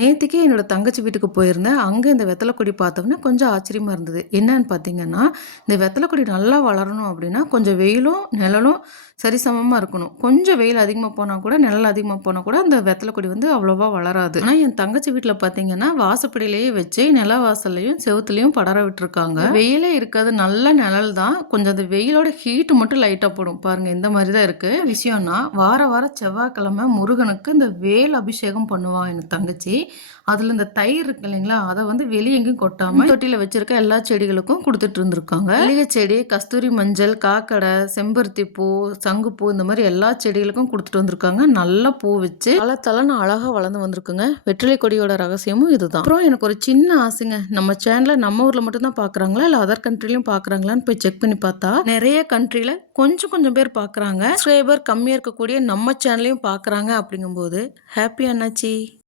நேத்திக்கே என்னோட தங்கச்சி வீட்டுக்கு போயிருந்தேன். அங்க இந்த வெத்தல கொடி பார்த்தோம்னா கொஞ்சம் ஆச்சரியமா இருந்தது. என்னன்னு பார்த்தீங்கன்னா, இந்த வெத்தல கொடி நல்லா வளரணும் அப்படின்னா, கொஞ்சம் வெயிலும், நிழலும் சரிசமமா இருக்கணும். கொஞ்சம் வெயில் அதிகமா போனா கூட, நிழல் அதிகமா போனா கூட அந்த வெத்தல கொடி வந்து அவ்வளவா வளராது. ஆனா என் தங்கச்சி வீட்ல பார்த்தீங்கன்னா, வாசப்படியிலேயே வச்சு நில வாசல்லயும், செவுத்துலயும் படர விட்டுருக்காங்க. வெயிலே இருக்காது. நல்ல நிழல் தான். கொஞ்சம் அந்த வெயிலோட ஹீட் மட்டும் லைட்டா போடும். பாருங்க இந்த மாரி தான் இருக்கு. விஷயம்னா, வாரம் செவ்வாய்க்கிழமை முருகனுக்கு இந்த வேல் அபிஷேகம் பண்ணுவா என் தங்கச்சி. அதில் இந்த தயிர் இருக்கு இல்லைங்களா, அதை வந்து வெளியே எங்கேயும் கொட்டாம தொட்டியில் வச்சிருக்க எல்லா செடிகளுக்கும் கொடுத்துட்டு இருந்திருக்காங்க. மல்லிகை செடி, கஸ்தூரி மஞ்சள், காக்கடை, செம்பருத்தி பூ, சங்குப்பூ இந்த மாதிரி எல்லா செடிகளுக்கும் கொடுத்துட்டு வந்திருக்காங்க. நல்ல பூ வச்சு தளத்தளன்னு அழகா வளர்ந்து வந்திருக்குங்க. வெற்றிலை கொடியோட ரகசியமும் இதுதான். அப்புறம் எனக்கு ஒரு சின்ன ஆசைங்க, நம்ம சேனலை நம்ம ஊர்ல மட்டும் தான் பாக்குறாங்களா இல்ல அதர் கண்ட்ரிலையும் பாக்குறாங்களான்னு போய் செக் பண்ணி பார்த்தா நிறைய கண்ட்ரில கொஞ்சம் கொஞ்சம் பேர் பாக்குறாங்க. சப்ஸ்கிரைபர் கம்மியா இருக்கக்கூடிய நம்ம சேனலையும் பாக்குறாங்க. அப்படிங்கும்போது ஹாப்பி அண்ணாச்சி.